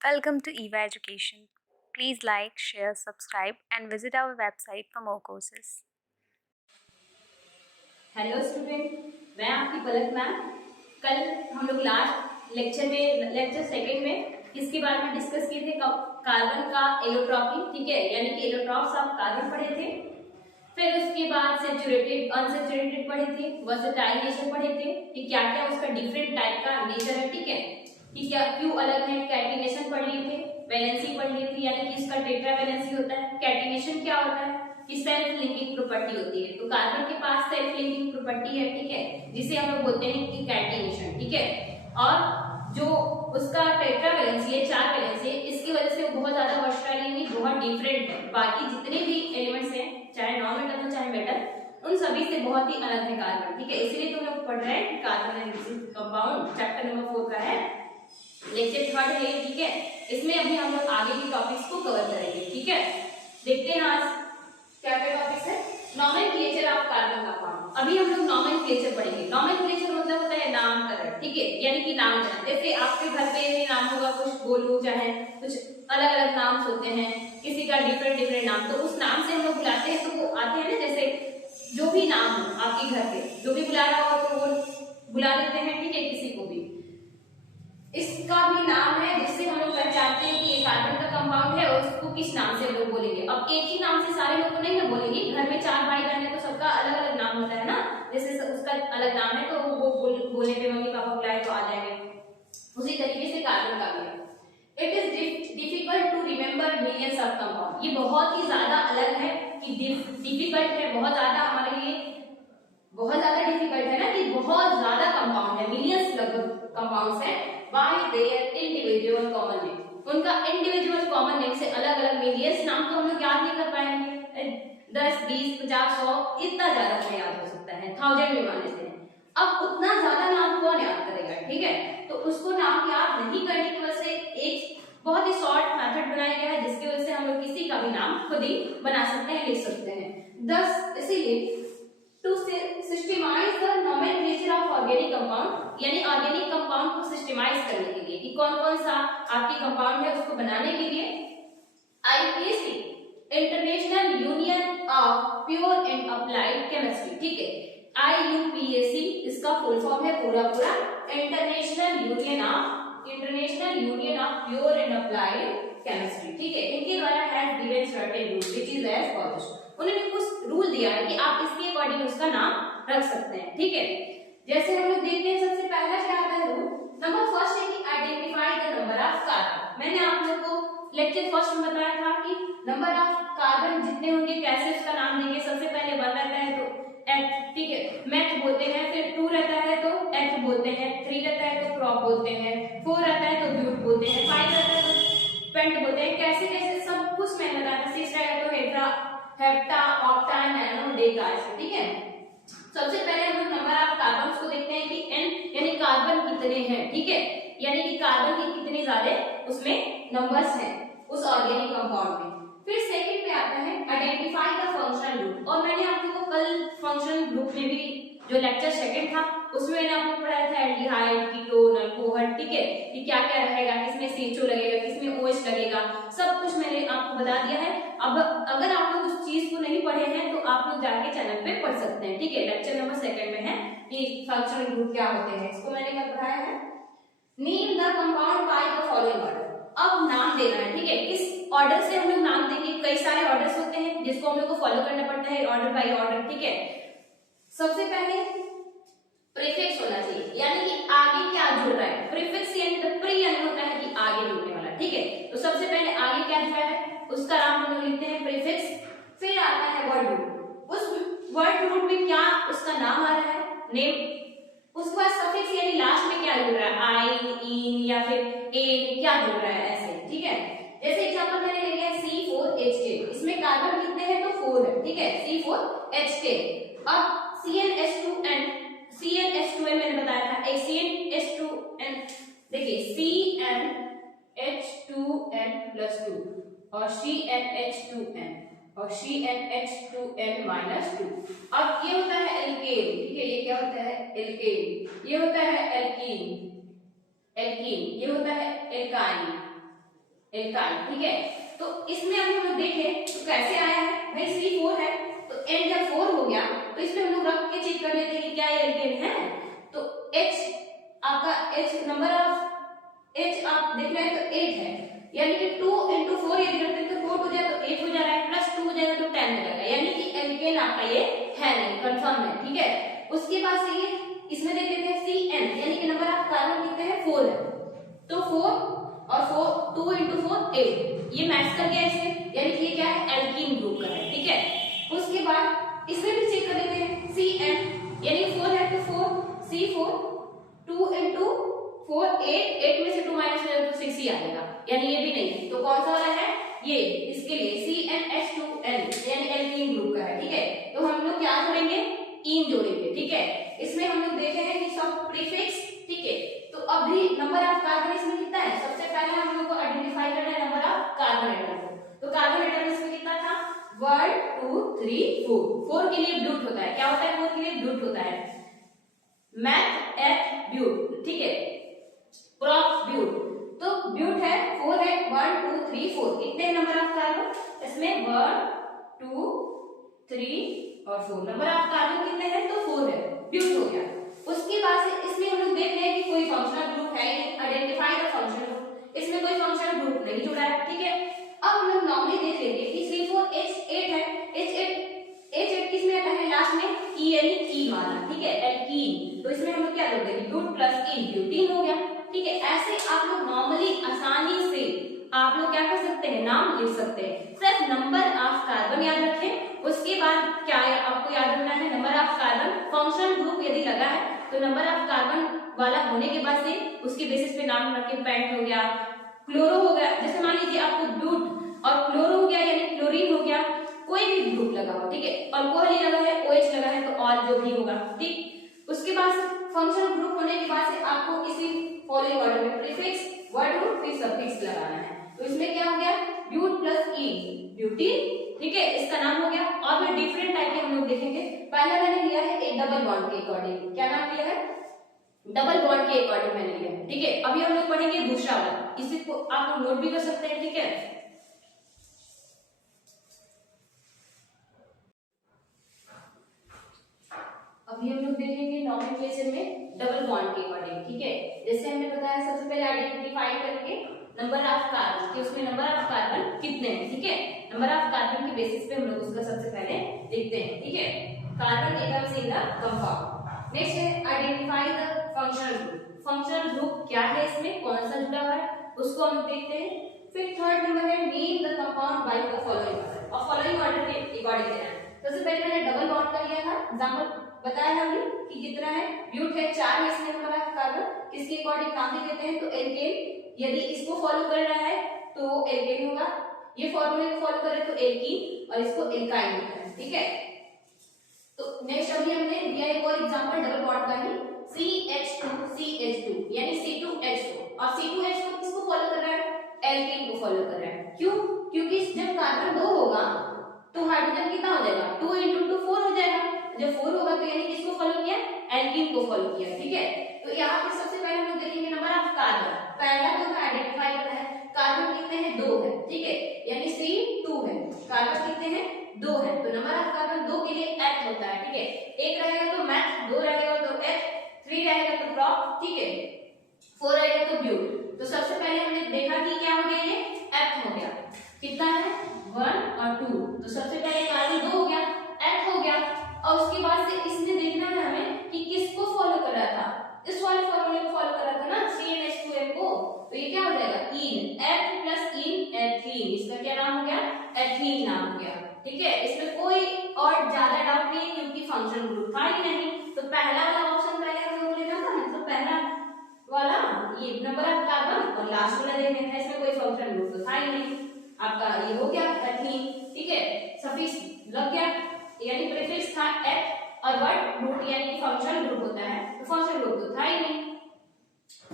Welcome to EVA Education. Please like, share, subscribe, and visit our website for more courses. Hello student, मैं आपकी पलक ma'am. कल हम लोग last lecture second में किसके बारे में डिस्कस किए थे? कार्बन का एलोट्रॉपी, ठीक है, यानी कि एलोट्रॉप्स ऑफ कार्बन पढ़े थे। फिर उसके बाद सेचुरेटेड अनसेचुरेटेड पढ़े थे, वर्सेटाइल नेचर पढ़े थे कि क्या क्या उसका डिफरेंट टाइप का नेचर है, ठीक है, कि क्या क्यों अलग है। कैटिनेशन पढ़ लिए थे, वैलेंसी पढ़ लिए थे, यानी कि इसका टेट्रा वैलेंसी होता है। कैटिनेशन क्या होता है कि सेल्फ लिंकिंग प्रॉपर्टी होती है। तो कार्बन के पास सेल्फ लिंकिंग प्रॉपर्टी है, ठीक है, जिसे हम लोग बोलते हैं कि कैटिनेशन, ठीक है। और जो उसका टेट्रा वैलेंसी है, चार वैलेंसी है, इसकी वजह से बहुत ज्यादा वर्सटाइल यानी बहुत डिफरेंट है। बाकी जितने भी एलिमेंट्स हैं, चाहे नॉन मेटल हो चाहे मेटल, उन सभी से बहुत ही अलग है कार्बन, ठीक है। इसलिए तो हम लोग पढ़ रहे हैं carbon and compound, chapter number 4 का है, लेक्चर थर्ड है, ठीक है। इसमें अभी हम लोग आगे की टॉपिक्स को कवर करेंगे, ठीक है। देखते हैं आज क्या क्या टॉपिक्स है। Nomenclature of carbon compound. अभी हम लोग नॉमेनक्लेचर पढ़ेंगे। नॉमेनक्लेचर मतलब होता है नामकरण, ठीक है, यानी कि नामकरण। जैसे आपके घर पे भी नाम होगा, कुछ गोलू चाहे कुछ अलग अलग नाम होते हैं, किसी का डिफरेंट डिफरेंट नाम, तो उस नाम से हम लोग बुलाते हैं। तो वो आते हैं ना, जैसे जो भी नाम हो आपके घर पे, जो भी बुला रहा हो तो वो बुला लेते हैं, ठीक है, किसी को भी। इसका भी नाम है जिससे हम लोग पहचानते हैं कि ये कार्बन का कंपाउंड है और उसको किस नाम से हम लोग बोलेंगे। अब एक ही नाम से सारे लोग को नहीं ना बोलेंगे, घर में 4 भाई बहन है तो सबका अलग अलग नाम होता है ना। जैसे उसका अलग नाम है तो वो बोलने पे मम्मी पापा बुलाए तो आ जाएंगे, उसी तरीके से कार्बन का भी है। It is difficult to remember millions of compound. ये बहुत ही ज्यादा अलग है कि डिफिकल्ट है, बहुत ज्यादा हमारे लिए बहुत ज्यादा डिफिकल्ट है ना, कि बहुत ज्यादा कंपाउंड है, मिलियंस लगभग कंपाउंड्स है। Bye their individual common name, उनका इंडिविजुअल कॉमन नेम से अलग अलग मिलियंस नाम तो हम लोग याद नहीं कर पाएंगे। 10 20 50 100 इतना ज्यादा नहीं याद हो सकता है, 1000 में मान लेते हैं। अब उतना ज्यादा नाम कौन याद करेगा, ठीक है। तो उसको नाम याद नहीं करने की वजह से एक बहुत ही शॉर्ट मेथड बनाया गया है, जिसकी वजह से हम लोग किसी का भी नाम खुद ही बना सकते हैं, लिख सकते हैं। 10 इसीलिए to systemise the nomenclature of organic compound, यानी ऑर्गेनिक कंपाउंड को सिस्टमाइज करने के लिए कि कौन कौन सा आपकी कंपाउंड है, उसको बनाने के लिए IUPAC, international union of pure and applied chemistry, ठीक है, आईयूपीएसी इसका फुल फॉर्म है पूरा पूरा, international union of pure and applied chemistry, ठीक है। इनके द्वारा has given certain rule which is as follows. उन्होंने कुछ रूल दिया है कि आप इसके अकॉर्डिंग उसका नाम रख सकते हैं, ठीक है। जैसे हम लोग देखते हैं, सबसे पहला क्या आता है रूल नंबर फर्स्ट है कि identify the number of carbon. मैंने आप लोग को लेक्चर फर्स्ट में बताया था कि नंबर ऑफ कार्बन जितने होंगे कैसे उसका नाम देंगे। सबसे पहले 1 रहता है तो एथ, ठीक है, मेथ बोलते हैं। फिर 2 रहता है तो एथ बोलते हैं। 3 रहता है तो प्रॉप बोलते हैं। 4 रहता है तो ब्यूट बोलते हैं। 5 रहता है तो पेंट बोलते हैं। कैसे कैसे सब कुछ मैंने बताया था। 6 रहेगा तो hepta, hepta, octa, nano, Deka, ऐसे, ठीक है। सबसे पहले हम लोग नंबर ऑफ कार्बन को देखते हैं कि n यानी कार्बन कितने हैं, ठीक है, यानी कि कार्बन के कितने ज्यादा उसमें नंबर्स हैं उस ऑर्गेनिक कंपाउंड में। फिर सेकंड पे आता है आइडेंटिफाई द फंक्शनल ग्रुप। और मैंने आप लोगों को कल फंक्शनल ग्रुप में भी जो लेक्चर सेकंड था उसमें मैंने आपको पढ़ाया था एल्डिहाइड, कीटोन, अल्कोहल, ठीक है, कि क्या क्या रहेगा, किसमें CHO लगेगा, किसमें OH लगेगा, सब कुछ मैंने आपको बता दिया है। अब अगर आप लोग उस चीज को नहीं पढ़े हैं तो आप लोग जाके चैनल पे पढ़ सकते हैं, ठीक है। लेक्चर नंबर सेकंड में है कि फंक्शनल ग्रुप क्या होते हैं, इसको मैंने कल पढ़ाया है। Name the compound by the following order. अब नाम देना है, ठीक है, किस ऑर्डर से हम लोग नाम देंगे। कई सारे ऑर्डर्स होते हैं जिसको हम लोग को फॉलो करना पड़ता है, ऑर्डर बाय ऑर्डर, ठीक है। सबसे पहले प्रीफिक्स होना चाहिए, यानी कि आगे क्या जुड़ रहा है। प्रीफिक्स यानी तो प्री यानी होता है कि आगे जुड़ने वाला, ठीक है। तो सबसे पहले आगे क्या जुड़ा है उसका नाम हम लोग लिखते हैं प्रीफिक्स। फिर आता है वर्ड रूट। उस वर्ड रूट में क्या उसका नाम आ रहा है, नेम। उसके बाद सफिक्स यानी लास्ट में क्या जुड़ रहा है, आइन, इन या फिर एन, क्या जुड़ रहा है, ऐसे, ठीक है। जैसे एग्जांपल मैंने ले लिया C4H10, इसमें कार्बन कितने हैं तो 4 है, ठीक है, C4H10। अब CnH2n मैंने बताया था, एक CnH2n, देखिए CnH2n प्लस 2 और CnH2n और CnH2n माइनस 2। अब ये होता है एल्केन, ठीक है, ये क्या होता है एल्केन, ये होता है एल्कीन, एल्कीन ये होता है एल्काइन, एल्काइल, ठीक है। तो इसमें अभी हम लोग देखें तो कैसे आया है भाई, C4 है तो N जब 4 हो गया तो इसमें हम लोग रख के चेक कर लेते हैं कि क्या ये एल्केन है। तो H आपका H नंबर ऑफ H आप देख रहे हैं तो 8 है, यानी कि 2 into 4 यदि करते हैं तो 4 हो जाए तो 8 हो जा रहा है, प्लस 2 हो जाएगा तो 10 हो जाएगा, यानी कि एल्केन आपका ये है नहीं, कंफर्म है, ठीक है। उसके बाद से ये इसमें देख लेते हैं CN, यानी कि नंबर ऑफ कार्बन कितने हैं 4 है, तो 4 और 4 2 into 4 8, ये मैच कर गया इसमें, यानी कि ये क्या है एल्कीन ग्रुप का है, ठीक है। उसके बाद इसमें भी चेक कर लेते हैं CN, यानी कि 4 है तो 4 C4 2 into 4 8 में से 2 माइनस करें तो 6 ही आ जाएगा, यानी ये भी नहीं है, तो कौन सा वाला है ये, इसके लिए CnH2n यानी एल्कीन ग्रुप का है, ठीक है। तो हम लोग क्या जोड़ेंगे, इन जोड़ेंगे, ठीक है। इसमें हम लोग देखे हैं कि सब प्रीफिक्स, ठीक है। तो अभी नंबर ऑफ कार्बन इसमें कितना है, सबसे पहले हम लोग को आइडेंटिफाई करना है नंबर ऑफ कार्बन एटम को। तो कार्बन एटम इसमें कितना था 1 2 3 4, 4 के लिए ब्यूट होता है, क्या होता है 4 के लिए ब्यूट होता है, मैथ एट ब्यूट, ठीक है, प्रॉप ब्यूट। तो ब्यूट है 4 है 1 2 3 4, कितने नंबर ऑफ कार्बन इसमें 1 2 3 और 4, नंबर ऑफ कार्बन कितने हैं तो 4 है, ब्यूट हो गया। उसके बाद से इसमें हम लोग देख रहे हैं कि कोई फंक्शनल ग्रुप है, आइडेंटिफाई द फंक्शनल ग्रुप, इसमें कोई फंक्शनल ग्रुप नहीं जुड़ा है, ठीक है। अब हम लोग नॉर्मली देख लेंगे कि C4H8 है, H8 किसमें आता है लास्ट में E, यानी E वाला, ठीक है, एल्कीन। तो इसमें हम लोग क्या जोड़ देंगे ब्यूट प्लस इन, ब्यूटीन हो गया, ठीक है। ऐसे आप लोग नॉर्मली आसानी से आप लोग क्या कर सकते हैं, नाम लिख सकते हैं, सिर्फ नंबर ऑफ कार्बन याद रखें। उसके बाद क्या आपको याद रखना है, number of carbon functional group यदि लगा है तो नंबर ऑफ कार्बन वाला होने के बाद से उसके बेसिस पे नाम रख के पेंट हो गया, क्लोरो हो गया, जैसे मान लीजिए आपको ब्यूट और क्लोरो हो गया यानी क्लोरीन हो गया, कोई भी ग्रुप लगा हो, ठीक है, अल्कोहल ही लगा है OH लगा है तो ऑल जो भी होगा, ठीक। उसके बाद से फंक्शनल ग्रुप होने के बाद से आपको इसी फॉलोइंग ऑर्डर में प्रीफिक्स वर्ड रूट फिर सफिक्स लगाना है। तो इसमें क्या हो गया ब्यूट प्लस ई, ब्यूटीन, ठीक है, इसका नाम हो गया। और भी डिफरेंट टाइप के हम लोग देखेंगे। पहला मैंने लिया है एक डबल बॉन्ड के अकॉर्डिंग, क्या नाम लिया है डबल बॉन्ड के अकॉर्डिंग मैंने लिया है, ठीक है। अभी हम लोग पढ़ेंगे दूसरा वाला, इसी को आप लोग नोट भी कर सकते हैं, ठीक है। अभी हम लोग देखेंगे नॉमेनक्लेचर में डबल बॉन्ड के अकॉर्डिंग, ठीक है। जैसे हमने बताया सबसे पहले आइडेंटिफाई करेंगे नंबर ऑफ कार्बन कि उसमें नंबर ऑफ कार्बन कितने हैं, ठीक है। नंबर ऑफ कार्बन के बेसिस पे हम लोग उसका सबसे पहले लिखते हैं, ठीक है, carbon atoms in the compound. Next है identify the functional group, functional group क्या है, इसमें कौन सा जुड़ा हुआ है उसको हम देखते हैं। फिर थर्ड नंबर है name the compound by the following order, और फॉलोइंग ऑर्डर के अकॉर्डिंग देना है। सबसे पहले मैंने डबल बॉन्ड का लिया था एग्जांपल बताया हमने कि कितना है ब्यूट है 4 है इसमें नंबर ऑफ कार्बन, किसके अकॉर्डिंग नाम लिख देते हैं तो एल्केन, यदि इसको फॉलो कर रहा है तो एल्केन होगा, ये फॉर्मूले को फॉलो करे तो एल्कीन और इसको एल्काइन होता है, ठीक है। तो नेक्स्ट अभी हमने दिया एक और एग्जांपल डबल बॉन्ड का ही CH2CH2 यानी C2H2, और C2H2 किसको फॉलो कर रहा है एल्केन को फॉलो कर रहा है, क्यों, क्योंकि जब कार्बन 2 होगा तो हाइड्रोजन कितना हो जाएगा 2 into 2 4 हो जाएगा, जब 4 होगा तो यानी किसको फॉलो किया एल्कीन को फॉलो किया, ठीक है। तो यहाँ पे सबसे पहले हम लोग देखेंगे नंबर ऑफ कार्बन, पहला जो हमें आइडेंटिफाई करना है कार्बन कितने हैं 2 है, ठीक है, यानी C2 है, कार्बन कितने हैं 2 है, तो नंबर ऑफ कार्बन 2 के लिए H होता है, ठीक है, एक रहेगा तो मैथ, 2 रहेगा तो H, 3 रहेगा तो प्रॉप, ठीक है, 4 रहेगा तो ब्यूट। तो सबसे पहले हमने देखा कि क्या हो गया ये F हो गया, कितना है 1 और 2, तो सबसे पहले कार्बन 2 हो गया F हो गया, और उसके बाद से इसमें देखना है हमें कि किसको फॉलो कर रहा था, इस वाले फॉर्मूले को फॉलो कर रहा था ना CnH2n को, तो ये क्या हो जाएगा इन F प्लस इन एथीन, इसका क्या नाम हो गया एथीन नाम हो गया, ठीक है। इसमें कोई और ज्यादा डाउट नहीं क्योंकि फंक्शन ग्रुप था ही नहीं, तो पहला वाला ऑप्शन पहले हम लोगों को लेना था ना, तो पहला वाला ये नंबर ऑफ कार्बन और लास्ट वाला देखना था, इसमें कोई फंक्शन ग्रुप तो था ही नहीं, आपका ये हो गया एथीन, ठीक है, सफिक्स लग गया, यानी प्रीफिक्स था H और वर्ड रूट यानी कि फंक्शन ग्रुप होता है, तो फंक्शन ग्रुप तो था ही नहीं।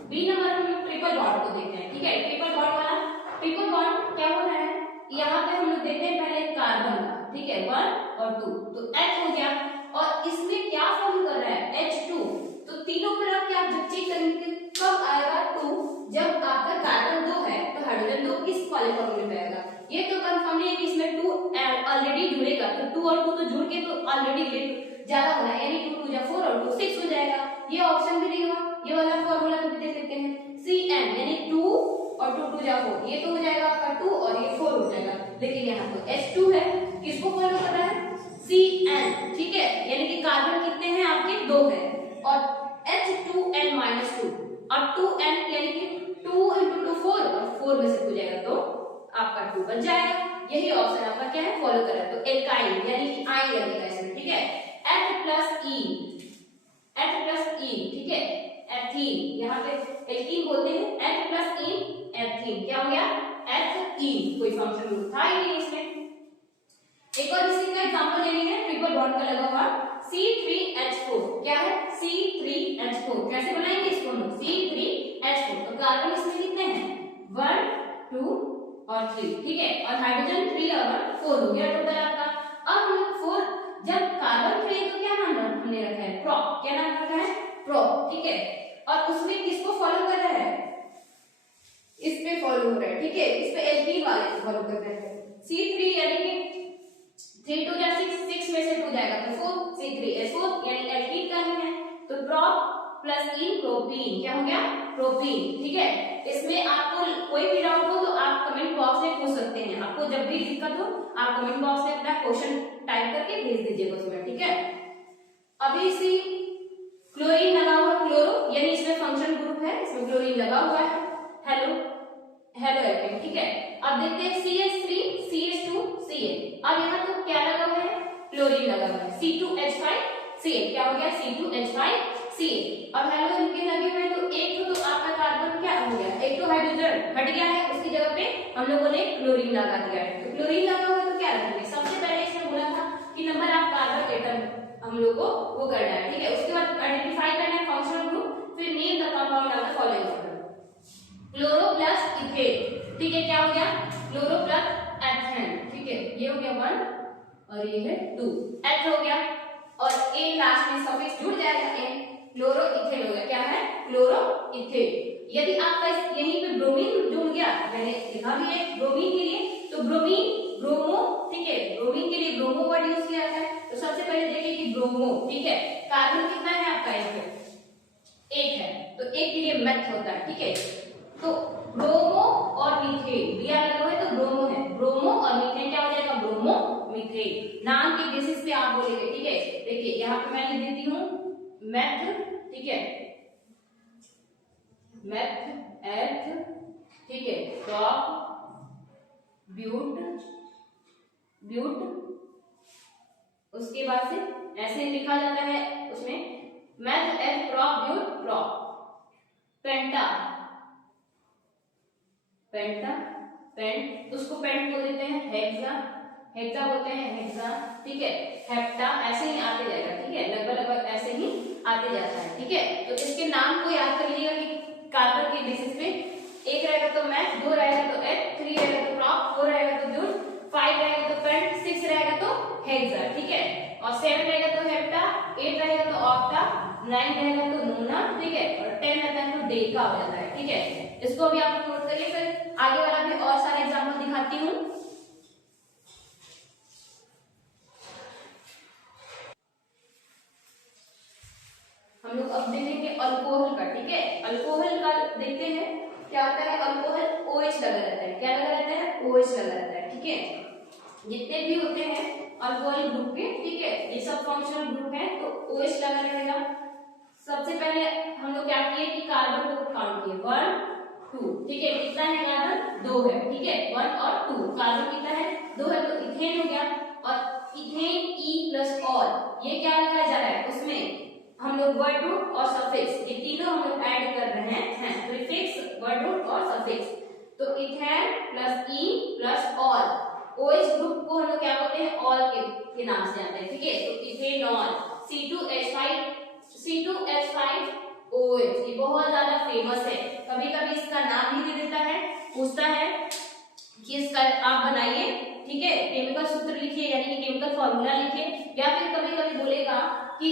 बी नंबर हम लोग ट्रिपल बॉन्ड को देखते हैं, ठीक है, ट्रिपल बॉन्ड वाला, ट्रिपल बॉन्ड क्या हो रहा है यहाँ पे हम लोग देखते हैं पहले कार्बन का, ठीक है 1 और 2, तो H हो गया, और इसमें क्या फॉलो कर रहा है H2, तो तीनों पर आप चेक करेंगे कब आएगा 2, जब आपका कार्बन 2 है तो हाइड्रोजन 2 किस वाले फॉर्मूले पे आएगा। ये तो कंफर्म नहीं है कि इसमें 2 ऑलरेडी जुड़ेगा, तो 2 और 2 तो जुड़ के तो ऑलरेडी ज्यादा होना है, यानी 2 2 जा 4 और 2 6 हो जाएगा। ये ऑप्शन भी नहीं हुआ, ये वाला फॉर्मूला तो भी देख सकते हैं Cn यानी 2 और 2 2 जा 4, ये तो हो जाएगा आपका 2 और ये 4 हो जाएगा। लेकिन यहाँ तो H2 है, किसको फॉलो कर रहा है? Cn, ठीक है, यानी कि कार्बन कितने हैं आपके? 2 है, और H2n-2 और 2n यानी कि 2 × 2 4 और 4 में से हो जाएगा तो आपका 2 बच जाएगा। यही ऑप्शन आपका क्या है? फॉलो कर रहा है। तो एल्काइल यानी कि आई लगेगा इसमें, ठीक है। H+E, ठीक है, एथीन, यहाँ पे एल्कीन बोलते हैं, H+E एथीन, क्या हो गया? एथीन। कोई फंक्शन ग्रुप था ही नहीं इसमें। एक और इसी का एग्जांपल लेनी है, ट्रिपल बॉन्ड का लगा हुआ C3H4, क्या है? C3H4, कैसे बनाएंगे इसको हम? C3H4, तो कार्बन इसमें कितने हैं? 1 2 और 3, ठीक है, और हाइड्रोजन 3 और 4 हो गया टोटल आपका। अब हम 4 जब कार्बन 3 तो क्या नाम हमने रखा है? प्रोप, क्या नाम रखा है? प्रोप, ठीक है, और उसमें किसको फॉलो कर रहा है? इस पे फॉलो हो रहा है, ठीक है, इस पे एल्कीन वाले को फॉलो कर रहे हैं। C3 यानी कि 3 2 जा 6, 6 में से 2 जाएगा तो 4, C3H4 यानी एल्कीन का ही है, तो प्रोप प्लस इन प्रोपीन, क्या हो गया? प्रोपीन, ठीक है। इसमें आपको कोई भी डाउट हो तो आप कमेंट बॉक्स में पूछ सकते हैं, आपको जब भी दिक्कत हो आप कमेंट बॉक्स में अपना क्वेश्चन टाइप करके भेज दीजिएगा उसमें, ठीक है। अभी इसी क्लोरीन लगा हुआ, क्लोरो यानी इसमें फंक्शन ग्रुप है, इसमें क्लोरीन लगा हुआ है, हेलो एटम, ठीक है। अब देखते हैं CH3 CH2 Ca, अब यहाँ तो क्या लगा हुआ है? क्लोरीन लगा हुआ है, C2H5 Ca, क्या हो गया? C2H5 Ca। अब हेलो इनके लगे हुए हैं, तो एक तो आपका कार्बन क्या हो गया? एक तो हाइड्रोजन हट गया है, उसकी जगह पे हम लोगों ने क्लोरीन लगा दिया है। तो क्लोरीन लगा हुआ है तो क्या रखेंगे? सबसे पहले इसमें बोला था कि नंबर ऑफ कार्बन एटम हम लोग को वो करना है, ठीक है। उसके बाद आइडेंटिफाई करना है फंक्शनल ग्रुप, फिर name the compound of the following order. Chloro plus ethane, ठीक है, क्या हो गया? क्लोरो प्लस एथेन, ठीक है, ये हो गया 1 और ये है 2, एथ हो गया, और ए लास्ट में सफिक्स जुड़ जाएगा, एन, क्लोरो इथेन हो गया, क्या है? Chloro ethane. यदि आपका यहीं पे ब्रोमीन जुड़ गया, मैंने लिखा भी है ब्रोमीन के लिए, तो ब्रोमीन ब्रोमो, ठीक है, ब्रोमीन के लिए ब्रोमो वर्ड यूज किया जाता है। तो सबसे पहले देखिए कि ब्रोमो, ठीक है, कार्बन कितना है आपका? एक है, तो एक के लिए मेथ होता है, ठीक है। तो ब्रोमो और मीथेन, बी आर लगा हुआ है तो ब्रोमो है, ब्रोमो और मीथेन क्या हो जाएगा? Bromo methane. नाम के बेसिस पे आप बोलेंगे, ठीक है। देखिए यहाँ पे मैं लिख देती हूँ मेथ, ठीक है, मेथ एथ, ठीक है, प्रॉप ब्यूट ब्यूट, उसके बाद से ऐसे लिखा जाता है उसमें meth eth prop but prop, penta penta pent, उसको पेंट बोल देते हैं, हेक्सा हेक्सा बोलते हैं, हेक्सा, ठीक है, हेप्टा, ऐसे ही आते जाएगा, ठीक है, लगभग ऐसे ही आते जाता है, ठीक है। तो इसके नाम को याद कर लीजिएगा कि कार्बन के बेसिस पे एक रहेगा तो मैथ, 2 रहेगा तो एथ, 3 रहेगा तो प्रॉप, 4 रहेगा तो ब्यूट, 5 रहेगा तो पेंट, 6 रहेगा तो हेक्सा, ठीक है, और 7 रहेगा तो हेप्टा, 8 रहेगा तो ऑक्टा, 9 रहेगा तो नोना, ठीक है, और 10 रहता है तो डेका हो जाता है, ठीक है। इसको भी आप नोट करिए, फिर आगे वाला भी और सारे एग्जांपल दिखाती हूँ। हम लोग अब देखेंगे अल्कोहल का, ठीक है। अल्कोहल का देखते हैं क्या होता है। अल्कोहल OH लगा रहता है, क्या लगा रहता है? OH लगा रहता है, ठीक है। जितने भी होते हैं अल्कोहल ग्रुप के, ठीक है, ये सब फंक्शनल ग्रुप है तो OH लगा रहेगा। सबसे पहले हम लोग क्या किए कि कार्बन को काउंट किए, 1 2, ठीक है, कितना है कार्बन? 2 है, ठीक है, 1 और 2, कार्बन कितना है? 2 है, तो इथेन हो गया, और इथेन E+ ऑल, ये क्या लगाया जा रहा है? उसमें हम लोग वर्ड रूट और सफिक्स, ये तीनों हम लोग ऐड कर रहे हैं, प्रीफिक्स, वर्ड रूट और सफिक्स। तो ethane plus E plus all, OH group को हम लोग क्या बोलते हैं? ऑल के नाम से जानते हैं, ठीक है। तो इथेनॉल, C2H5OH, ये बहुत ज्यादा फेमस है, कभी कभी इसका नाम भी दे देता है, पूछता है कि इसका आप बनाइए, ठीक है, केमिकल सूत्र लिखिए, यानी कि केमिकल फॉर्मूला लिखिए, या फिर कभी कभी बोलेगा कि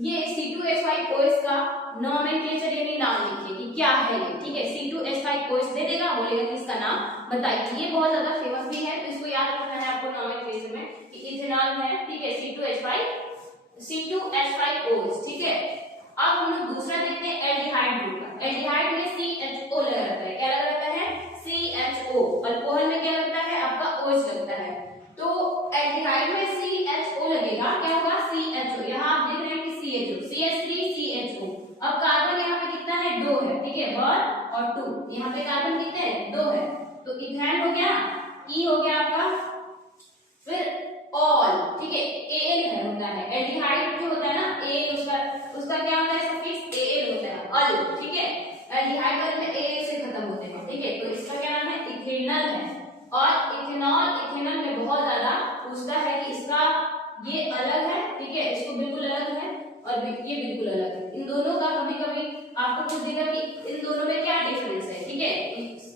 ये C2H5OH का नोमेनक्लेचर यानी नाम लिखिए कि क्या है ये, ठीक है। C2H5OH दे देगा, बोलेगा कि इसका नाम बताइए। ये बहुत ज्यादा फेमस भी है, तो इसको याद रखना है आपको नोमेनक्लेचर में कि इथेनॉल है, ठीक है, C2H5OH, ठीक है। अब हम लोग दूसरा देखते हैं एल्डिहाइड ग्रुप का। एल्डिहाइड में CHO लगा रहता है, क्या लगा रहता है? CHO। अल्कोहल में क्या लगता है? आपका OH लगता है। तो एल्डिहाइड में CHO लगेगा, क्या होगा? CHO। यहाँ आप देख रहे हैं कि CHO, CH3CHO। अब कार्बन यहाँ पे कितना है? 2 है, ठीक है, 1 और 2। यहाँ पे कार्बन कितने हैं? 2 है। तो इथेन हो गया, E हो गया आपका, फिर ऑल, ठीक है, Al है होता है। एल्डिहाइड जो होता है ना, A उसका क्या होता है? सफिक्स Al होता है, अल, ठीक है। एल्डिहाइड वाले में A से खत्म होते हैं, ठीक है। तो इसका क्या नाम है? इथेनॉल है। और इथेनॉल में बहुत ज्यादा पूछता है कि इसका ये अलग है, ठीक है, इसको बिल्कुल अलग है, और ये बिल्कुल अलग है। इन दोनों का कभी कभी आपको पूछ देगा कि इन दोनों में क्या डिफरेंस है, ठीक है।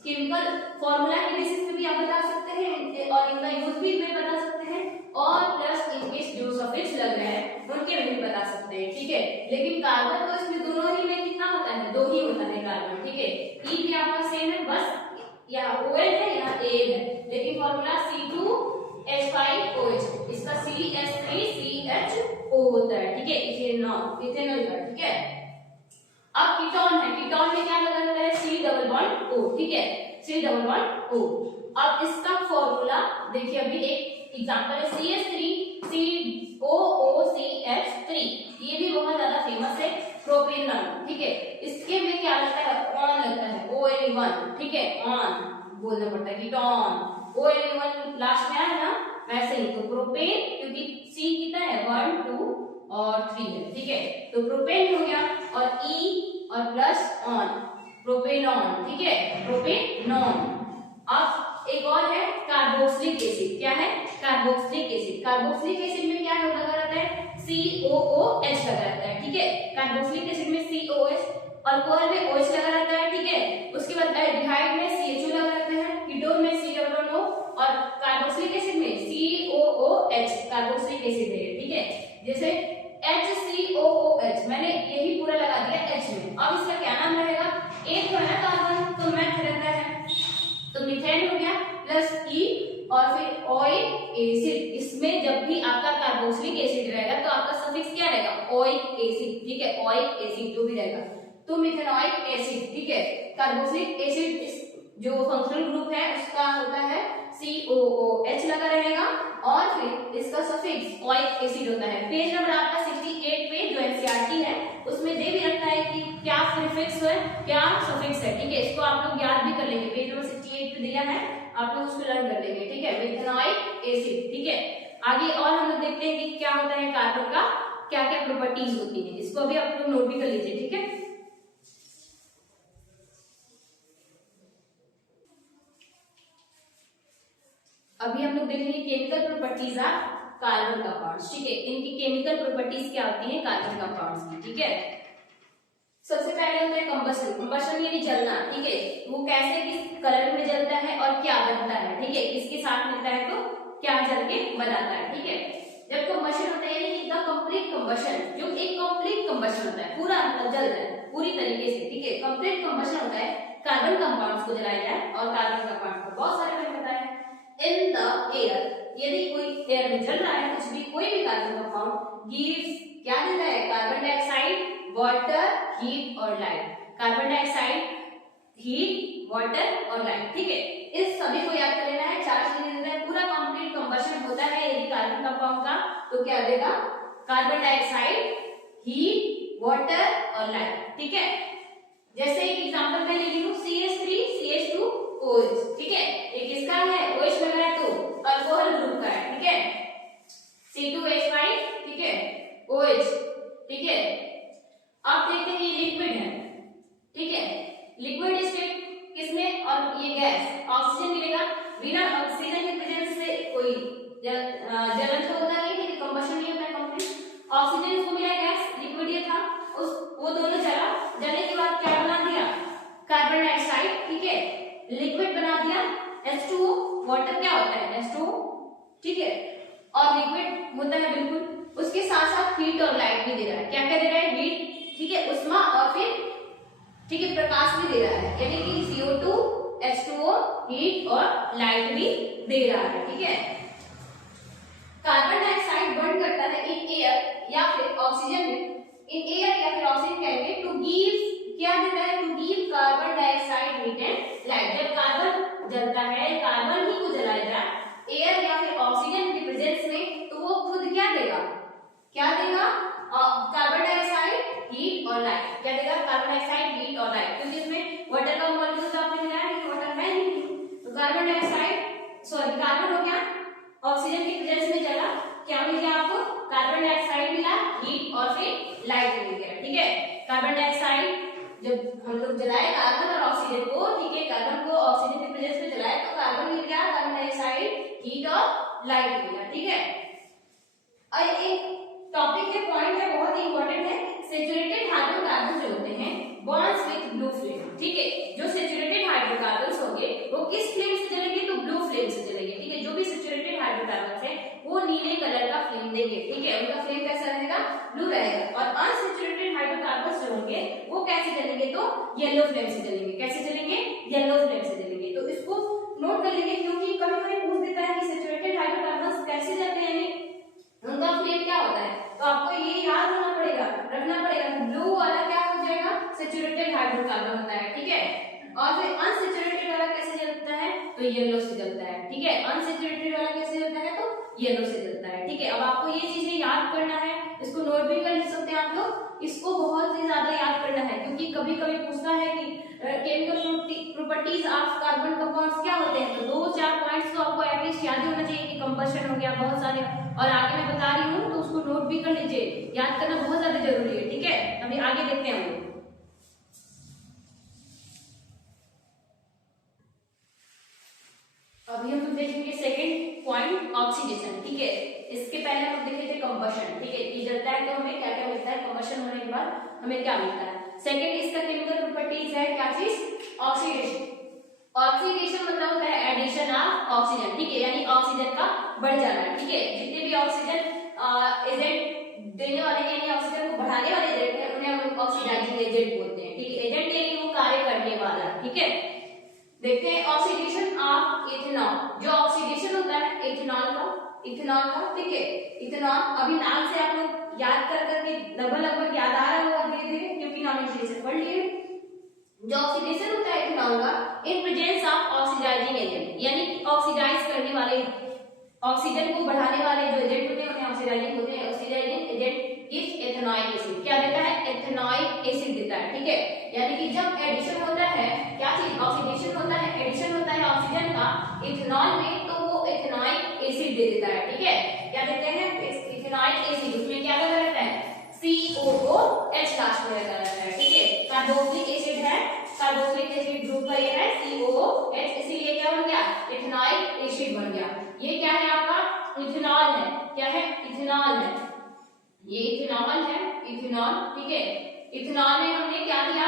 केमिकल फॉर्मूला के बेसिस पे भी आप बता सकते हैं, और इनका यूज भी में बता सकते हैं, और प्लस इनकेस जो सफिक्स लग रहे हैं उनके में भी बता सकते हैं, ठीक है। लेकिन कार्बन तो इसमें दोनों ही में कितना होता है? 2 ही होता है कार्बन, ठीक है। ई भी आपका सेम है, बस यहाँ OL है, यहाँ Al है, लेकिन फॉर्मूला C2H5OH, इसका CH3CHO होता है, ठीक है, इथेनॉल का, ठीक है। अब कीटोन है, कीटोन में क्या लगा रहता है? C डबल बॉन्ड O, ठीक है, C डबल बॉन्ड O। अब इसका फॉर्मूला देखिए, अभी एक एग्जांपल है CH3 COOCH3, ये भी बहुत ज्यादा फेमस है, प्रोपेनॉल, ठीक है। इसके में क्या लगता है? ऑन लगता है, ONE1, ठीक है, ऑन बोलना पड़ता है, कीटोन ONE1 लास्ट में आया ना, वैसे ही। तो प्रोपेन, क्योंकि C कितना है? 1 2 और 3 है, ठीक है, तो प्रोपेन हो गया, और E और प्लस ऑन, प्रोपेनॉन, ठीक है, प्रोपेनॉन। अब एक और है कार्बोक्सिलिक एसिड, क्या है? Carboxylic acid. कार्बोक्सिलिक एसिड में क्या लगा रहता है? COOH लगा रहता है, ठीक है। कार्बोक्सिलिक एसिड में COH, अल्कोहल में OH लगा रहता है, ठीक है। उसके बाद एल्डिहाइड में CHO लगा रहता है, कीटोन में COO, और कार्बोक्सिलिक एसिड में COOH कार्बोक्सिलिक एसिड है, ठीक है। जैसे HCOOH मैंने यही पूरा लगा दिया H में। अब इसका क्या नाम रहेगा? एक तो है कार्बन, तो मेथ रहता है, तो मीथेन हो गया, प्लस E और फिर ओइक एसिड। इसमें जब भी आपका कार्बोक्सिलिक एसिड रहेगा तो आपका सफिक्स क्या रहेगा? ओइक एसिड, ठीक है, ओइक एसिड जो भी रहेगा, तो मिथेनोइक एसिड, ठीक है। कार्बोक्सिलिक एसिड जो फंक्शनल ग्रुप है उसका होता है COOH लगा रहेगा, और फिर इसका सफिक्स ओइक एसिड होता है। पेज नंबर आपका 68 पे जो NCERT है उसमें दे भी रखा है कि क्या प्रीफिक्स है, क्या सफिक्स है, ठीक है। इसको आप लोग याद भी कर लेंगे, पेज नंबर 68 पे दिया है, आप लोग उसको लर्न कर लेंगे, ठीक है, मिथेनोइक एसिड, ठीक है। आगे और हम लोग देखते हैं कि क्या होता है कार्बन का, क्या क्या प्रॉपर्टीज होती है, इसको अभी आप लोग नोट भी कर लीजिए, ठीक है। अभी हम लोग देखेंगे chemical properties of carbon compounds, ठीक है। इनकी केमिकल प्रॉपर्टीज क्या होती है कार्बन कंपाउंड्स की, ठीक है। सबसे पहले होता है कंबशन। कंबशन यानी जलना, ठीक है। वो कैसे, किस कलर में जलता है और क्या बनता है, ठीक है, किसके साथ मिलता है तो क्या जल के बनाता है, ठीक है। जब कंबशन होता है यानी द कंप्लीट कंबशन, जो एक कंप्लीट कंबशन होता है, पूरा जलता है पूरी तरीके से, ठीक है। कंप्लीट कंबशन होता है कार्बन कंपाउंड्स को जलाया जाए, और कार्बन कंपाउंड को बहुत सारे मैंने बताया इन द एयर, यदि कोई एयर में जल रहा है कुछ भी, कोई भी कार्बन कंपाउंड गिव्स क्या देता है? कार्बन डाइऑक्साइड, वाटर, हीट और light. Carbon dioxide, heat, water और लाइट, ठीक है। इस सभी को याद कर लेना है, 4 चीजें देता है। पूरा कंप्लीट कंबशन होता है यदि कार्बन कंपाउंड का, तो क्या देगा? कार्बन डाइऑक्साइड, हीट, वाटर और लाइट, ठीक है। जैसे एक एग्जांपल मैं ले रही हूं CH3CH2OH, ठीक है। ये किसका है? OH लगा है तो अल्कोहल ग्रुप का है, ठीक है। C2H5, ठीक है, OH, ठीक है। अब देखते हैं ये लिक्विड है, ठीक है। लिक्विड स्टेट किसमें, और ये गैस ऑक्सीजन मिलेगा। बिना ऑक्सीजन के प्रेजेंस से कोई जलन तो होता नहीं, ठीक है, कंबशन नहीं होता है कंप्लीट। ऑक्सीजन इसको मिला, गैस लिक्विड ये था, उस वो दोनों जला, जलने के बाद क्या बना दिया? कार्बन डाइऑक्साइड, ठीक है, लिक्विड बना दिया H2O। वाटर क्या होता है? H2O, ठीक है, और लिक्विड होता है बिल्कुल। उसके साथ साथ हीट और लाइट भी दे रहा है। क्या क्या दे रहा है? हीट, ठीक है, उष्मा और फिर ठीक है प्रकाश भी दे रहा है, यानी कि CO2 H2O हीट और लाइट भी दे रहा है। ठीक है, कार्बन डाइऑक्साइड बर्न करता है इन एयर या फिर ऑक्सीजन में, इन एयर या फिर ऑक्सीजन कहेंगे टू गिव, क्या देता है, to give carbon dioxide heat and light. जब कार्बन जलता है, कार्बन ही को जलाएगा एयर या फिर ऑक्सीजन की प्रेजेंस में, तो वो खुद क्या देगा, क्या देगा, कार्बन डाइऑक्साइड हीट और लाइट। क्या देगा, कार्बन डाइऑक्साइड हीट और लाइट, क्योंकि इसमें वाटर का मॉलिक्यूल तो आपने मिला है, वाटर है नहीं, तो कार्बन डाइऑक्साइड सॉरी कार्बन हो गया, ऑक्सीजन की प्रेजेंस में चला, क्या मिल गया आपको, कार्बन डाइऑक्साइड मिला, हीट और फिर लाइट मिल गया। ठीक है, कार्बन डाइऑक्साइड जब हम लोग जलाए कार्बन और ऑक्सीजन को, ठीक है, कार्बन को ऑक्सीजन की प्रेजेंस में जलाए तो कार्बन मिल गया, कार्बन डाइऑक्साइड हीट और लाइट मिल गया। ठीक है, और एक टॉपिक है, पॉइंट है, बहुत ही इंपॉर्टेंट है, सैचुरेटेड हाइड्रोकार्बन जो होते हैं बॉन्ड्स विद ब्लू फ्लेम। ठीक है, जो सैचुरेटेड हाइड्रोकार्बन्स होंगे वो किस फ्लेम से जलेंगे, तो ब्लू फ्लेम से जलेंगे। ठीक है, जो भी सैचुरेटेड हाइड्रोकार्बन्स है वो नीले कलर का फ्लेम देंगे। ठीक है, उनका फ्लेम कैसा रहेगा, ब्लू रहेगा, और अनसैचुरेटेड हाइड्रोकार्बन्स जो होंगे वो कैसे जलेंगे, तो येलो फ्लेम से जलेंगे। कैसे जलेंगे, येलो फ्लेम से जलेंगे। तो इसको नोट कर लेंगे, क्योंकि कभी कभी पूछ देता है कि सैचुरेटेड हाइड्रोकार्बन्स कैसे जलते हैं, उनका फ्लेम क्या होता है, तो आपको ये याद होना पड़ेगा, रखना पड़ेगा। ब्लू वाला क्या हो जाएगा, सैचुरेटेड हाइड्रोकार्बन होता है। ठीक है, और फिर अनसैचुरेटेड वाला कैसे जलता है, तो येलो से जलता है। ठीक है, अनसैचुरेटेड वाला कैसे जलता है, तो येलो से जलता है। ठीक है, अब आपको ये चीजें याद करना है, इसको नोट भी कर सकते हैं आप लोग, इसको बहुत ही ज्यादा याद करना है, क्योंकि कभी कभी पूछता है कि chemical properties of carbon compounds क्या होते हैं, तो 2-4 पॉइंट्स तो आपको एटलीस्ट याद होना चाहिए कि कंबशन हो गया, बहुत सारे, और आगे मैं बता रही हूँ तो उसको नोट भी कर लीजिए, याद करना बहुत ज्यादा जरूरी है। ठीक है, अभी आगे देखते हैं हम लोग। अभी हम देखेंगे सेकंड पॉइंट ऑक्सीडेशन। ठीक है, इसके पहले हम देखे थे कंबशन। ठीक है, ये जलता है तो हमें क्या क्या मिलता है, कंबशन होने के बाद हमें क्या मिलता है। सेकंड इसका केमिकल प्रॉपर्टीज है, क्या चीज, ऑक्सीडेशन। ऑक्सीडेशन मतलब होता है एडिशन ऑफ ऑक्सीजन। ठीक है, यानी ऑक्सीजन का बढ़ जाना। ठीक है, जितने भी ऑक्सीजन एजेंट देने वाले यानी ऑक्सीजन को बढ़ाने वाले एजेंट है उन्हें हम ऑक्सीडाइजिंग एजेंट बोलते हैं। ठीक है, एजेंट यानी वो कार्य करने वाला। ठीक है, देखते हैं ऑक्सीडेशन ऑफ इथेनॉल। जो ऑक्सीडेशन होता है इथेनॉल का, ठीक है, इथेनॉल अभी नाम से आप लोग याद कर करके लगभग याद आ रहा होगा धीरे धीरे, क्योंकि नॉलेज पढ़ लिए। जो ऑक्सीडेशन होता है इथेनॉल का in presence of oxidising agent, यानी ऑक्सीडाइज करने वाले, ऑक्सीजन को बढ़ाने वाले जो एजेंट होते हैं उन्हें ऑक्सीडाइजिंग होते हैं। Oxidising agent is ethanoic acid. क्या देता है, एथेनॉइक एसिड देता है। ठीक है, यानी कि जब एडिशन होता है, क्या चीज, ऑक्सीडेशन होता है, एडिशन होता है ऑक्सीजन का इथेनॉल में, तो वो एथेनॉइक एसिड दे देता है। ठीक है, क्या देते हैं, इथेनॉइक एसिड, उसमें क्या लगा रहता है, COOH लास्ट में लगा रहता है। ठीक है, कार्बोक्सिलिक एसिड है, कार्बोक्सिलिक एसिड ग्रुप का ये है COOH, इसीलिए क्या बन गया, इथेनॉइक एसिड बन गया। ये क्या है आपका, इथेनॉल है। क्या है, इथेनॉल है, ये इथेनॉल है, इथेनॉल। ठीक है, इथेनॉल में हमने क्या किया,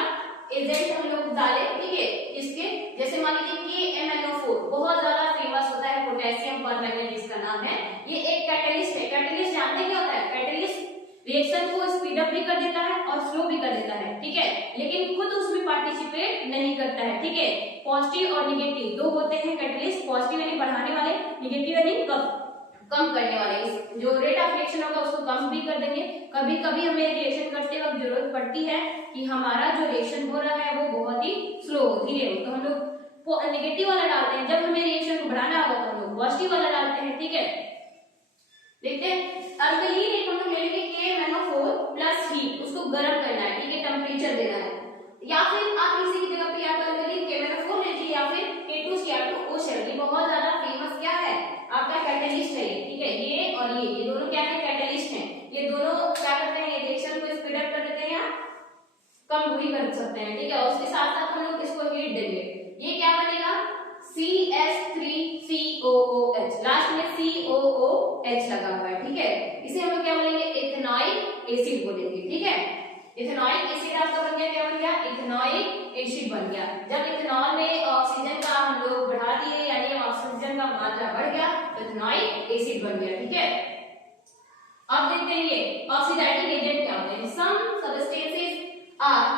एजेंट हम लोग डाले। ठीक है, इसके जैसे मान लीजिए KMnO4 बहुत ज्यादा फेमस होता है, पोटेशियम परमैंगनेट इसका नाम है। ये एक कैटलिस्ट है। कैटलिस्ट जानते क्या होता है, कैटलिस्ट रिएक्शन को स्पीड अप भी कर देता है और स्लो भी कर देता है। ठीक है, लेकिन खुद उसमें पार्टिसिपेट नहीं करता है। ठीक है, पॉजिटिव और निगेटिव दो होते हैं कैटलिस्ट, पॉजिटिव यानी बढ़ाने वाले, निगेटिव यानी कम करने वाले। जो रेट ऑफ रिएक्शन होगा उसको कम भी कर देंगे। कभी कभी हमें रिएक्शन करते वक्त जरूरत पड़ती है कि हमारा जो रिएक्शन हो रहा है वो बहुत ही स्लो हो, धीरे हो, तो हम लोग नेगेटिव वाला डालते हैं। जब हमें रिएक्शन को बढ़ाना होगा तो हम लोग पॉजिटिव वाला डालते हैं। ठीक है, देखते हैं अल्कलीन एक हम लोग ले लेंगे KMnO4 प्लस हीट, उसको गर्म करना है। ठीक है, टेम्परेचर देना है, या फिर आप इसी की जगह पे या तो अल्कलीन KMnO4 लीजिए या फिर K2Cr2O7। ये बहुत ज्यादा फेमस क्या है, आपका कैटलिस्ट है। ठीक है, ये और ये दोनों क्या है, कैटलिस्ट हैं। ये दोनों क्या करते हैं, ये रिएक्शन को स्पीड अप कर देते हैं या कम भी कर सकते हैं। ठीक है, उसके साथ साथ हम लोग इसको हीट देंगे। ये क्या बनेगा, CH3COOH, लास्ट में COOH लगा हुआ है। ठीक है, इसे हम लोग क्या बोलेंगे, इथेनॉइक एसिड बोलेंगे। ठीक है, इथेनॉइक एसिड आपका बन गया, क्या बन गया, इथेनॉइक एसिड बन गया। जब इथेनॉल में ऑक्सीजन का हम लोग बढ़ा दिए, यानी ऑक्सीजन का मात्रा बढ़ गया, तो इथेनॉइक एसिड बन गया। ठीक है, अब देखते हैं ये ऑक्सीडाइजिंग एजेंट क्या होते हैं। सम सब्सटेंसेस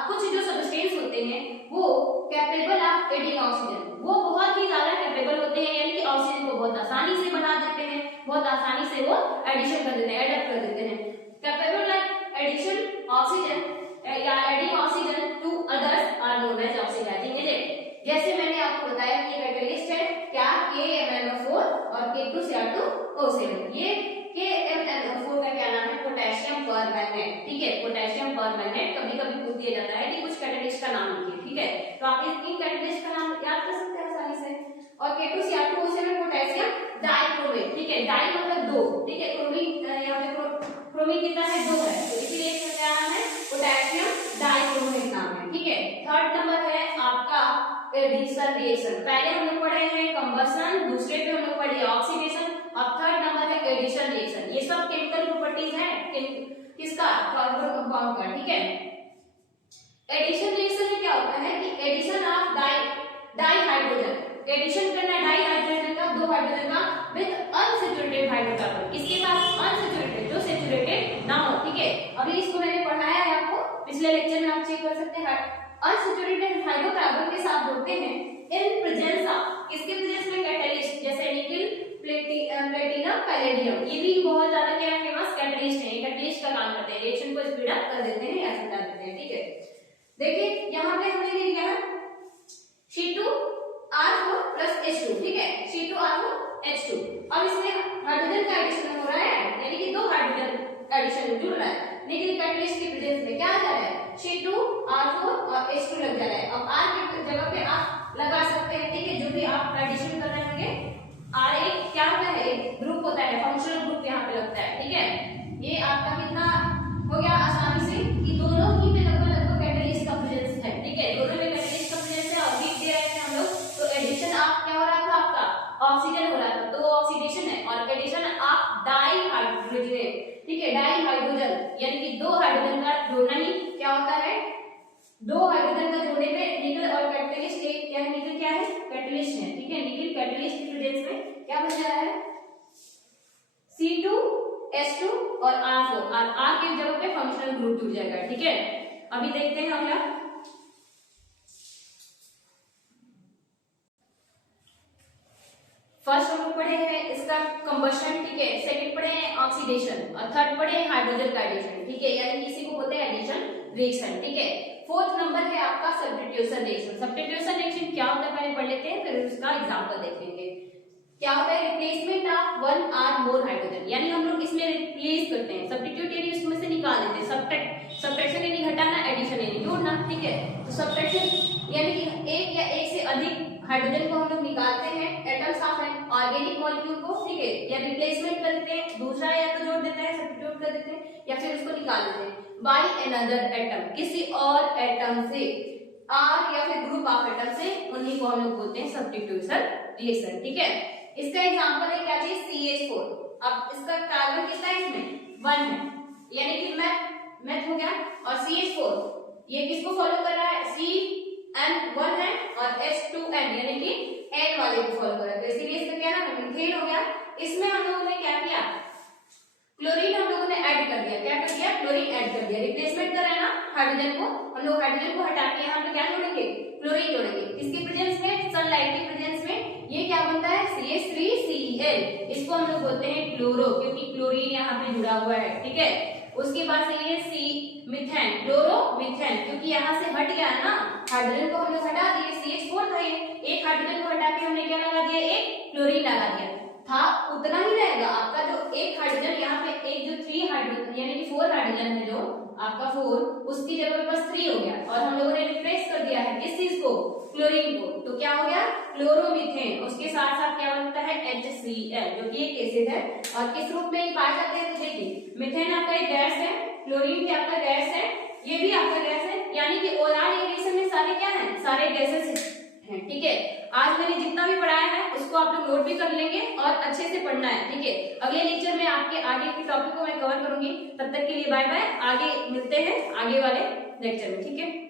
कुछ जो सब्सटेंस होते हैं वो कैपेबल ऑफ एडिंग ऑक्सीजन, वो बहुत ही ज्यादा कैपेबल होते हैं, यानी कि ऑक्सीजन को बहुत आसानी से बना देते हैं, बहुत आसानी से वो एडिशन कर देते हैं, एडप्ट कर देते हैं। कैपेबल ऑफ एडिशन ऑक्सीजन या adding oxygen to others are known as oxidising agent. जैसे मैंने आपको बताया कि कैटलिस्ट है क्या, KMnO4 और K2Cr2O7। ये KMnO4 का क्या नाम है, पोटेशियम परमैंगनेट। ठीक है, पोटेशियम परमैंगनेट कभी कभी पूछ दिया जाता है कि कुछ कैटलिस्ट का नाम लिखिए। ठीक है, तो आप इन कैटलिस्ट का नाम याद कर सकते हैं आसानी से। और K2Cr2O7 पोटेशियम डाइक्रोमेट। ठीक है, डाई मतलब दो। ठीक है, क्रोमिन यहाँ पे क्रोमिन कितना है, 2 है, तो इसीलिए इसका क्या नाम है, पोटेशियम डाइक्रोमेट नाम है। ठीक है, थर्ड नंबर है आपका एडिशन रिएक्शन। पहले हम लोग पढ़े हैं कंबशन, दूसरे पे हम लोग पढ़े ऑक्सीडेशन, अब थर्ड नंबर है एडिशन रिएक्शन। ये सब केमिकल प्रॉपर्टीज हैं किसका, कार्बन कंपाउंड का। ठीक है, एडिशन रिएक्शन में क्या होता है कि addition of di hydrogen, addition करना डाई हाइड्रोजन का, 2 हाइड्रोजन का विद अनसैचुरेटेड हाइड्रोकार्बन। इसके साथ अनसैचुरेटेड जो सैचुरेटेड ना हो। ठीक है, अभी इसको मैंने पढ़ाया है आपको पिछले लेक्चर में, आप चेक कर सकते हैं। अनसैचुरेटेड हाइड्रोकार्बन के साथ होते हैं इन प्रेजेंस ऑफ, किसके प्रेजेंस में, कैटलिस्ट, जैसे निकल, प्लेटिनम, पैलेडियम। ये भी बहुत ज्यादा क्या फेमस कैटलिस्ट है, कैटलिस्ट का काम करते हैं, रिएक्शन को स्पीड अप कर देते हैं या हटा देते हैं। ठीक है, देखिए यहाँ पे हमने लिख दिया है C2R4 प्लस H2। ठीक है, C2R4 H2। अब इसमें हाइड्रोजन का एडिशन हो रहा है, यानी कि 2 हाइड्रोजन एडिशन जुड़ रहा है, लेकिन कैटलिस्ट के प्रेजेंस में क्या आ जा रहा है, C2R4 और H2 लग जा रहा है। अब R की जगह पे आप लगा सकते हैं। ठीक है, जो भी आप एडिशन कर रहे होंगे, R एक क्या होता है, एक ग्रुप होता है, फंक्शनल ग्रुप यहाँ पे लगता है। ठीक है, ये आपका कितना हो गया आसानी से कि दोनों ही में लगभग कैटलिस्ट का प्रेजेंस है। ठीक है, दोनों में कैटलिस्ट का प्रेजेंस है और हीट दे रहे थे हम लोग, तो एडिशन आप क्या हो रहा था, आपका ऑक्सीजन हो रहा था, तो ऑक्सीडेशन है। और एडिशन आप डाई हाइड्रोजन। ठीक है, डाई हाइड्रोजन यानी कि 2 हाइड्रोजन का जोड़ना ही क्या होता है, 2 हाइड्रोजन का जोड़ने पे निकल और कैटलिस्ट क्या है, निकल क्या है, कैटलिस्ट है। ठीक है, निकल कैटलिस्ट के प्रेजेंस में क्या बन जा रहा है, C2H2 और R4, और R की जगह पे फंक्शनल ग्रुप जुड़ जाएगा। ठीक है, अभी देखते हैं अगला। फर्स्ट हम लोग पढ़े हैं इसका कंबशन। ठीक है, सेकंड पढ़े हैं ऑक्सीडेशन और थर्ड पढ़े हैं हाइड्रोजन का एडिशन। ठीक है, यानी किसी को बोलते हैं एडिशन रिएक्शन। ठीक है, फोर्थ नंबर है आपका सब्स्टिट्यूशन रिएक्शन। सब्स्टिट्यूशन रिएक्शन क्या होता है पहले पढ़ लेते हैं, फिर उसका एग्जांपल देख लेंगे। क्या होता है, रिप्लेसमेंट ऑफ 1 और मोर हाइड्रोजन, यानी हम लोग इसमें रिप्लेस करते हैं, सब्स्टिट्यूट यानी उसमें से निकाल देते हैं, सब्ट्रैक्शन यानी घटाना, एडिशन यानी जोड़ना। ठीक है, तो सब्ट्रैक्शन यानी कि एक या एक से अधिक हाइड्रोजन को हम लोग निकालते हैं, atoms of an organic molecule को। ठीक है, या रिप्लेसमेंट कर देते हैं, दूसरा या तो जोड़ देते हैं, सब्स्टिट्यूट कर देते हैं, या फिर उसको निकाल देते हैं बाय अनदर एटम, किसी और एटम से, आर या फिर ग्रुप ऑफ एटम से, उन्हीं को हम लोग बोलते हैं सब्स्टिट्यूशन रिएक्शन। ठीक है, इसका एग्जांपल है क्या चीज, CH4। अब इसका कार्बन कितना है, इसमें 1 है, यानी कि मैथ हो गया। और CH4 ये किसको फॉलो कर रहा है, CN1 है और H2N यानी कि N वाले को फॉलो कर रहा है, तो इसीलिए इसका क्या नाम है, मीथेन हो गया। इसमें हम लोगों ने क्या किया, क्लोरीन हम लोगों ने ऐड कर दिया, क्या कर दिया, क्लोरीन ऐड कर दिया, रिप्लेसमेंट कर रहे हैं ना हाइड्रोजन को, हम लोग हाइड्रोजन को हटा के यहाँ पे क्या जोड़ेंगे, क्लोरीन जोड़ेंगे। किसके प्रेजेंस में, सनलाइट के प्रेजेंस में ये क्या बनता है, CH3Cl। इसको हम लोग बोलते हैं क्लोरो, क्योंकि क्लोरीन यहाँ पे जुड़ा हुआ है। ठीक है, उसके बाद से ये सी मिथेन, क्लोरो मिथेन, क्योंकि यहाँ से हट गया ना, हाइड्रोजन को हम लोग हटा दिए, CH4 था ये, एक हाइड्रोजन को हटा के हमने क्या लगा दिया, एक क्लोरीन लगा दिया, था उतना ही रहेगा आपका जो एक हाइड्रोजन, यहाँ पे एक जो 3 हाइड्रोजन यानी कि 4 हाइड्रोजन है जो आपका 4, उसकी जगह पे बस 3 हो गया, और हम लोगों ने रिप्लेस कर दिया है किस चीज को, क्लोरीन को, तो क्या हो गया, क्लोरोमीथेन। उसके साथ साथ क्या बनता है, HCl, जो कि एक एसिड है, और किस रूप में पाए जाते हैं, तो देखिए मिथेन आपका एक गैस है, क्लोरीन भी आपका गैस है, ये भी आपका गैस है, यानी कि ओवरऑल रिएक्शन में सारे क्या हैं, सारे गैसेस हैं। ठीक है, आज मैंने जितना भी पढ़ाया है उसको आप लोग नोट भी कर लेंगे और अच्छे से पढ़ना है। ठीक है, अगले लेक्चर में आपके आगे के टॉपिक को मैं कवर करूंगी, तब तक के लिए बाय बाय, आगे मिलते हैं आगे वाले लेक्चर में। ठीक है।